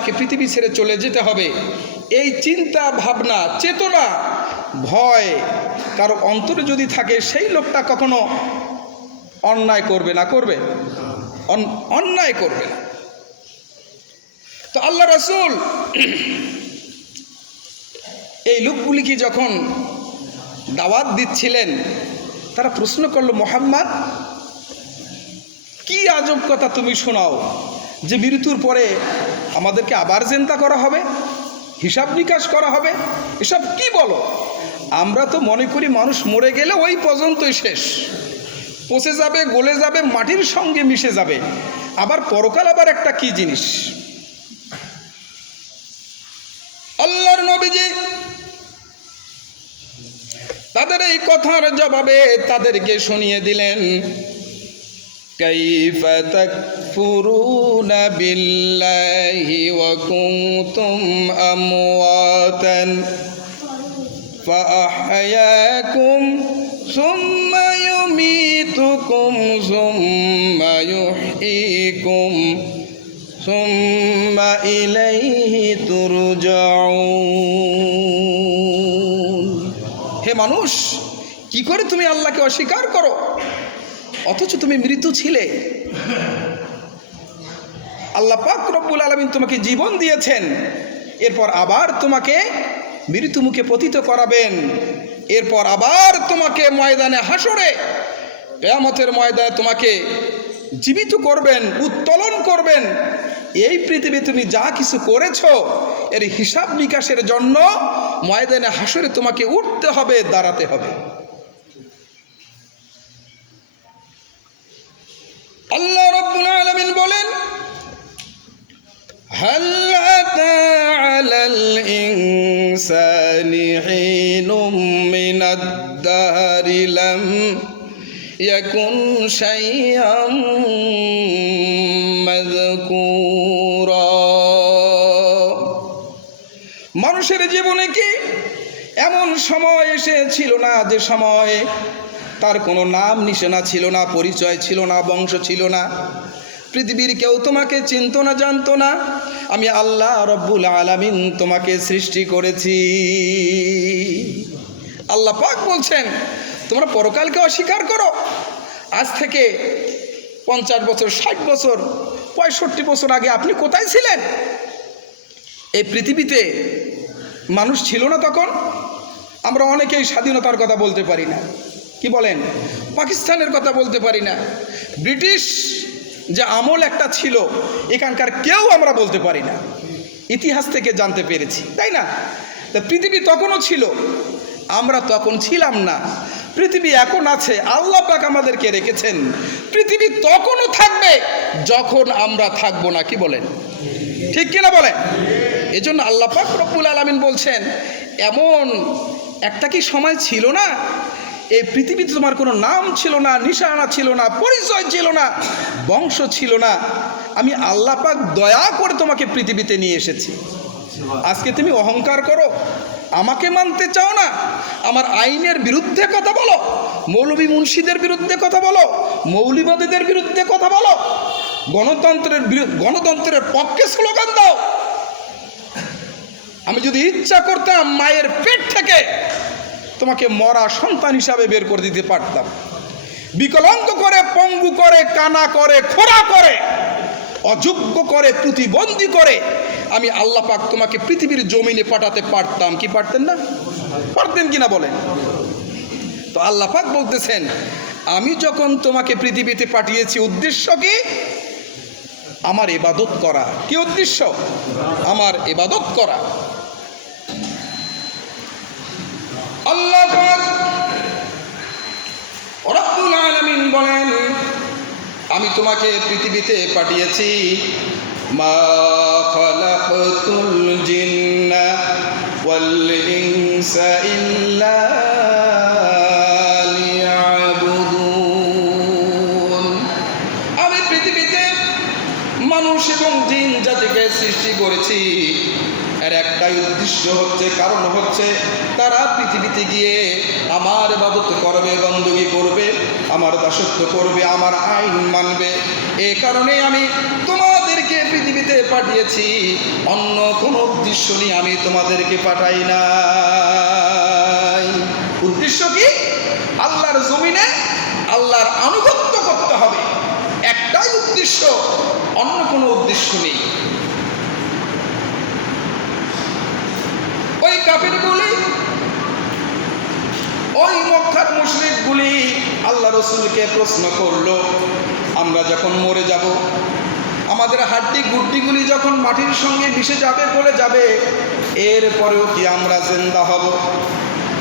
আমাকে পৃথিবী ছেড়ে চলে যেতে হবে, এই চিন্তা ভাবনা চেতনা ভয় কারো অন্তরে যদি থাকে, সেই লোকটা কখনো অন্যায় করবে না, করবে অন্যায় করবে না। তো আল্লাহ রাসূল এই লোকগুলিকে যখন দাওয়াত দিচ্ছিলেন, তারা প্রশ্ন করলো, মুহাম্মদ কি আজব কথা তুমি শোনাও যে মৃত্যুর পরে আমাদেরকে আবার জিন্দা করা হবে, হিসাব নিকাশ করা হবে, এসব কি বলো? আমরা তো মনে করি মানুষ মরে গেলে ওই পর্যন্তই শেষ, পচে যাবে, গলে যাবে, মাটির সঙ্গে মিশে যাবে, আবার পরকাল আবার একটা কি জিনিস। আল্লাহর নবীজি তাদের এই কথার জবাবে তাদেরকে শুনিয়ে দিলেন, কাইফা তাকফুরুনা বিল্লাহি ওয়া কুনতুম আমওয়াতান ফাআহয়াকুম সুম্মা ইউমীতুকুম সুম্মা ইউহয়ীকুম সুম্মা ইলাইহি তুরজাউন। হে মানুষ, কি করে তুমি আল্লাহকে অস্বীকার করো, অথচ তুমি মৃত ছিলে। আল্লাহ পাক রব্বুল আলামিন তোমাকে জীবন দিয়েছেন, এরপর আবার তোমাকে মৃত্যু মুখে পতিত করাবেন, এরপর আবার তোমাকে ময়দানে হাসরে কিয়ামতের ময়দানে তোমাকে জীবিত করবেন, উত্তোলন করবেন। এই পৃথিবী তুমি যা কিছু করেছো এর হিসাব নিকাশের জন্য ময়দানে হাসরে তোমাকে উঠতে হবে, দাঁড়াতে হবে। আল্লাহ রাব্বুল আলামিন বলেন, হাল আতা আলাল ইনসানি হিনুম মিনাদ দাহরি লাম ইয়াকুন শাইআম মাযকুরা। মানুষের জীবনে কি এমন সময় এসেছিল না যে সময় তার কোনো নাম নিশানা ছিল না, পরিচয় ছিল না, বংশ ছিল না, পৃথিবীর কেউ তোমাকে চিনত না, জানতো না। আমি আল্লাহ রব্বুল আলামিন তোমাকে সৃষ্টি করেছি। আল্লাহ পাক বলছেন, তোমরা পরকালকে অস্বীকার করো। আজ থেকে 50 বছর, 60 বছর, 65 বছর আগে আপনি কোথায় ছিলেন? এই পৃথিবীতে মানুষ ছিল না তখন। আমরা অনেকেই স্বাধীনতার কথা বলতে পারি না, কি বলেন, পাকিস্তানের কথা বলতে পারি না, ব্রিটিশ যে আমল একটা ছিল এখানকার কেউ আমরা বলতে পারি না, ইতিহাস থেকে জানতে পেরেছি, তাই না? তা পৃথিবী তখনও ছিল, আমরা তখন ছিলাম না। পৃথিবী এখন আছে, আল্লাহ পাক আমাদেরকে রেখেছেন। পৃথিবী তখনও থাকবে যখন আমরা থাকবো না, কি বলেন, ঠিক কিনা বলেন? এজন্য আল্লাহ পাক রব্বুল আলামিন বলছেন, এমন একটা কি সময় ছিল না এই পৃথিবীতে তোমার কোনো নাম ছিল না, নিশানা ছিল না, পরিচয় ছিল না, বংশ ছিল না, আমি আল্লাহ পাক দয়া করে তোমাকে পৃথিবীতে নিয়ে এসেছি। আজকে তুমি অহংকার করো, আমাকে মানতে চাও না, আমার আইনের বিরুদ্ধে কথা বলো, মৌলবী মুন্সিদের বিরুদ্ধে কথা বলো, মৌলবাদীদের বিরুদ্ধে কথা বলো, গণতন্ত্রের পক্ষে স্লোগান দাও। আমি যদি ইচ্ছা করতাম মায়ের পেট থেকে তোমাকে মরা সন্তান হিসাবে বের করে দিতে পারতাম। বিকলাঙ্গ করে, পঙ্গু করে, কানা করে, খোড়া করে, অযোগ্য করে, প্রতিবন্ধী করে আমি আল্লাহ পাক তোমাকে পৃথিবীর জমিনে পাঠাতে পারতাম, কি পারতেন না? পারতেন কিনা বলেন? তো আল্লাহ পাক বলতেছেন, আমি যখন তোমাকে পৃথিবীতে পাঠিয়েছি উদ্দেশ্য কি? আমার ইবাদত করা। কি উদ্দেশ্য? আমার ইবাদত করা। আল্লাহ পাক রব্বুল আলামিন বলেন, আমি তোমাকে পৃথিবীতে পাঠিয়েছি, মা খালাকতুল জিন্না ওয়াল ইনসা ইল্লা লিয়াবুদুন। আমি পৃথিবীতে মানুষ এবং জিন জাতিকে সৃষ্টি করেছি, এর একটাই উদ্দেশ্য হচ্ছে, কারণ হচ্ছে তারা পৃথিবীতে গিয়ে আমার ইবাদত করবে, বندگی করবে, আমার দাসত্ব করবে, আমার আইন মানবে। এই কারণে আমি তোমাদেরকে পৃথিবীতে পাঠিয়েছি, অন্য কোনো উদ্দেশ্য নিয়ে আমি তোমাদেরকে পাঠাই নাই। উদ্দেশ্য কি? আল্লাহর জমিনে আল্লাহর আনুগত্য করতে হবে, একটাই উদ্দেশ্য, অন্য কোনো উদ্দেশ্য নেই। ওই কাফিরগুলি, ওই মক্কার মুশরিকগুলি আল্লাহ রসুলকে প্রশ্ন করলো, আমরা যখন মরে যাব, আমাদের হাড্ডি গুড্ডিগুলি যখন মাটির সঙ্গে মিশে যাবে, গলে যাবে, এরপরেও কি আমরা জিন্দা হব?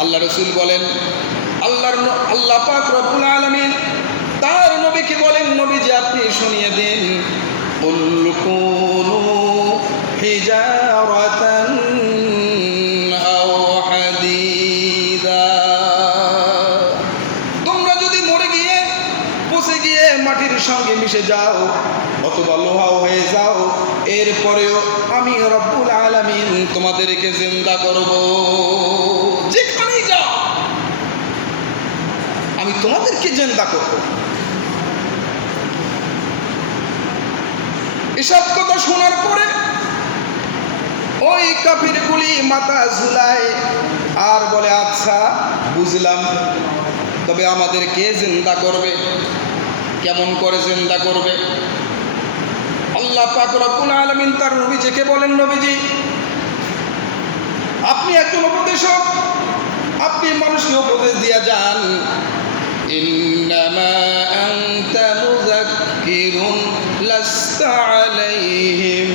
আল্লাহ রসুল বলেন, আল্লাহ পাক রব্বুল আলামিন তার নবীকে বলেন, নবীজি আপনি শুনিয়ে দিন, কুল কুনু হিজারাতান আও হাদিদা, তোমরা যদি মরে গিয়ে পচে গিয়ে মাটির সঙ্গে মিশে যাও অথবা লোহাও হয়ে যাও, এরপরেও আমি রব্বুল আলামিন তোমাদেরকে জিন্দা করব। যেখানেই যাও আমি তোমাদেরকে জিন্দা করব। এসব কথা শোনার পরে ওই কাফিরগুলি মাথা ঝুলায় আর বলে, আচ্ছা বুঝলাম, তবে আমাদের কে জিন্দা করবে? কেমন করে জিন্দা করবে? আল্লাহ পাক রব্বুল আলামিন তার নবীজিকে বলেন, নবীজি আপনি একজন উপদেশক, আপনি মানুষকে উপদেশ দিয়ে যান। ইন্নামা আনতা মুযাক্কিরুন লাস্তা আলাইহিম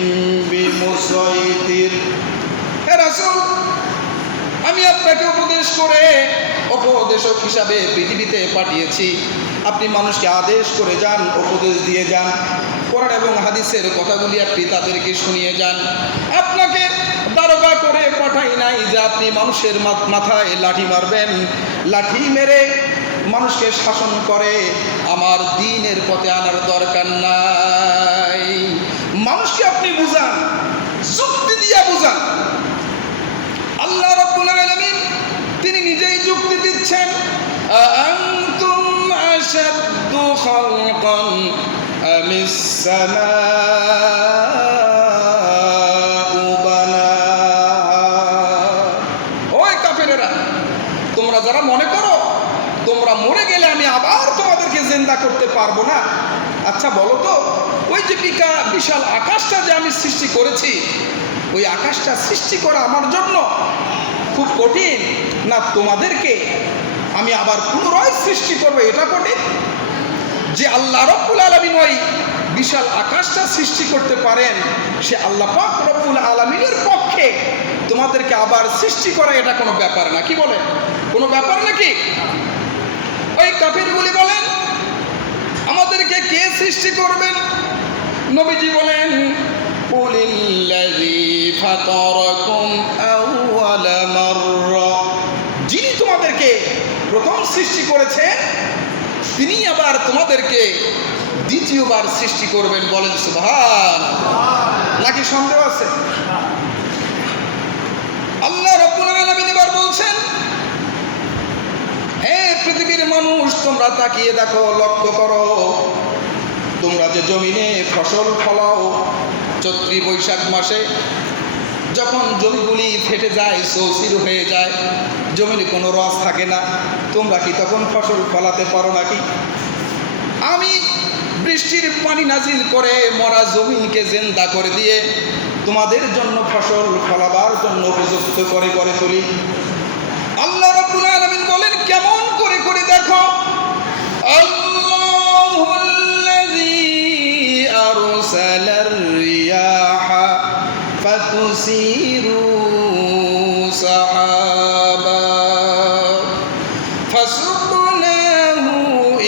বিমুসাইতির। হে রাসূল, আমি আপনাকে উপদেশ করে উপদেশক হিসাবে পৃথিবীতে পাঠিয়েছি, আপনি মানুষকে আদেশ করে যান, উপদেশ দিয়ে যান, কোরআন এবং হাদিসের কথাগুলি আপনি তাদেরকে শুনিয়ে যান। আপনাকে দারোগা করে পাঠাই নাই যে আপনি মানুষের মাথায় লাঠি মারবেন, লাঠি মেরে মানুষকে শাসন করে আমার দ্বীনের পথে আনার দরকার নাই। মানুষকে আপনি বুঝান, যুক্তি দিয়ে বুঝান। আল্লাহ রাব্বুল আলামিন তিনি নিজেই যুক্তি দিচ্ছেন, আনতুম আশাদ্দু খালকান আমিস সামাউ বানাহা। ওই কাফেরেরা, তোমরা যারা মনে করো তোমরা মরে গেলে আমি আবার তোমাদেরকে জিন্দা করতে পারবো না, আচ্ছা বলো তো, ওই যে বিশাল আকাশটা যে আমি সৃষ্টি করেছি, ওই আকাশটা সৃষ্টি করা আমার জন্য খুব কঠিন না তোমাদেরকে আমি আবার পুনরায় সৃষ্টি করবো এটা কঠিন? যে আল্লাহ রাব্বুল আলামিন ওই বিশাল আকাশটা সৃষ্টি করতে পারেন, সে আল্লাহ পাক রব্বুল আলামিনের পক্ষে তোমাদেরকে আবার সৃষ্টি করা এটা কোনো ব্যাপার না। কি বলেন, কোনো ব্যাপার নাকি? ওই কাফিরগুলি বলেন, আমাদেরকে কে সৃষ্টি করবেন? নবীজি বলেন, কুলিল্লাযী ফাতারাকুম আউওয়ালা মাররা, যিনি তোমাদেরকে প্রথম সৃষ্টি করেছেন তিনি আবার তোমাদেরকে দ্বিতীয়বার সৃষ্টি করবেন। বলেন সুবহানাল্লাহ। নাকি সন্দেহ আছে? আল্লাহ রাব্বুল আলামিন এবার বলছেন, হে পৃথিবীর মানুষ, তোমরা তাকিয়ে দেখো, লক্ষ্য করো, তোমরা যে জমিনে ফসল ফলাও, চৈত্র বৈশাখ মাসে যখন জমিগুলি ফেটে যায়, চৌচির হয়ে যায়, জমিনে কোনো রস থাকে না, তোমরা কি তখন ফসল ফলাতে পারো নাকি? আমি বৃষ্টির পানি নাজিল করে মরা জমিনকে জিন্দা করে দিয়ে তোমাদের জন্য ফসল ফলাবার জন্য উপযুক্ত করে গড়ে তুলি। আল্লাহ রাব্বুল আলামিন বলেন, কেমন করে করে দেখো, আল্লাহুল্লাযী আরসালার রিয়াহা ফাতুসিরু সাহাবা ফাসুকনাহু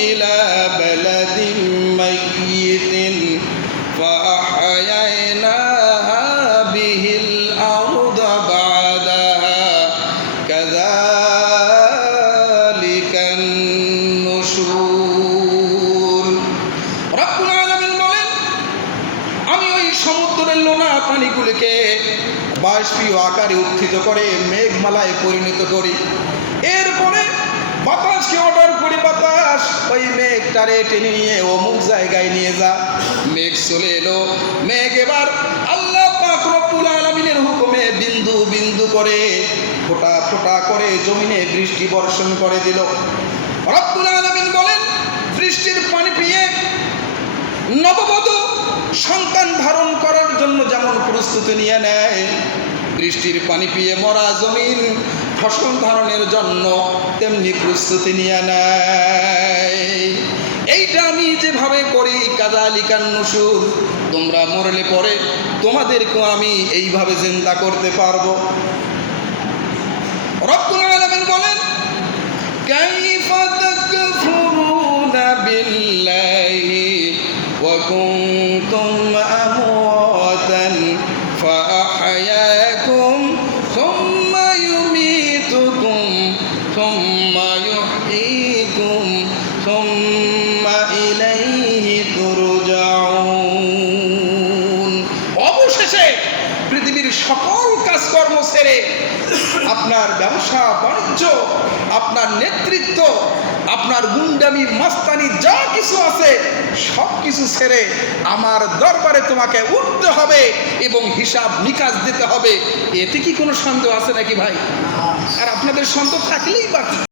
ইলা বালাদিন মাইয়িতিন ফাআহয়ানাহা বিহিল আরদা বা'দাহা কাযালিকান নুশুর। রাব্বুল আলামিন বলেন, আমি ওই সমুদ্রের লোনা পানিগুলিকে বাষ্পীয় আকারে উত্থিত করে মেঘমালায় পরিণত করি, এরপরে বাতাসকে অর্ডার করি, বাতাস ওই মেঘটারে টেনে নিয়ে অমুক জায়গায় নিয়ে যা। মেঘ চলে এলো, মেঘ এবার আল্লাহ পাক রব্বুল আলামিনের হুকুমে বিন্দু বিন্দু করে ফোঁটা ফোঁটা করে জমিনে বৃষ্টি বর্ষণ করে দিল। রব্বুল আলামিন বলেন, বৃষ্টির পানি পেয়ে নববধূ সন্তান ধারণ করার জন্য যেমন প্রস্তুতি নিয়ে নেয়, বৃষ্টির পানি পেয়ে মরা জমিন ফসল ধারণের জন্য তেমনি প্রস্তুতি নিয়ে নেয়। এইটা আমি যেভাবে করি, কাযালিকান নুশুর, তোমরা মরলে পরে তোমাদেরকেও আমি এইভাবে জিন্দা করতে পারবো। রব্বুল আলামিন বলেন, কাইফা তাকফুরুনা বিল্লাহি ওয়া কুনতুম আমওয়াতান ফাআহয়াকুম সুম্মা ইউমীতুকুম সুম্মা ইউহয়ীকুম সুম্মা ইলাইহি তুরজাউন। অবশেষে পৃথিবীর সকল কাজকর্ম ছেড়ে, আপনার ব্যবসা বাণিজ্য, আপনার নেতৃত্ব, আপনার গুন্ডামি মাস্তানি যা কিছু আছে সব কিছু ছেড়ে আমার দরবারে তোমাকে উঠতে হবে এবং হিসাব নিকাশ দিতে হবে। এতে কি কোনো সন্দেহ আছে নাকি ভাই? আর আপনাদের সন্দেহ থাকলেই বাকি।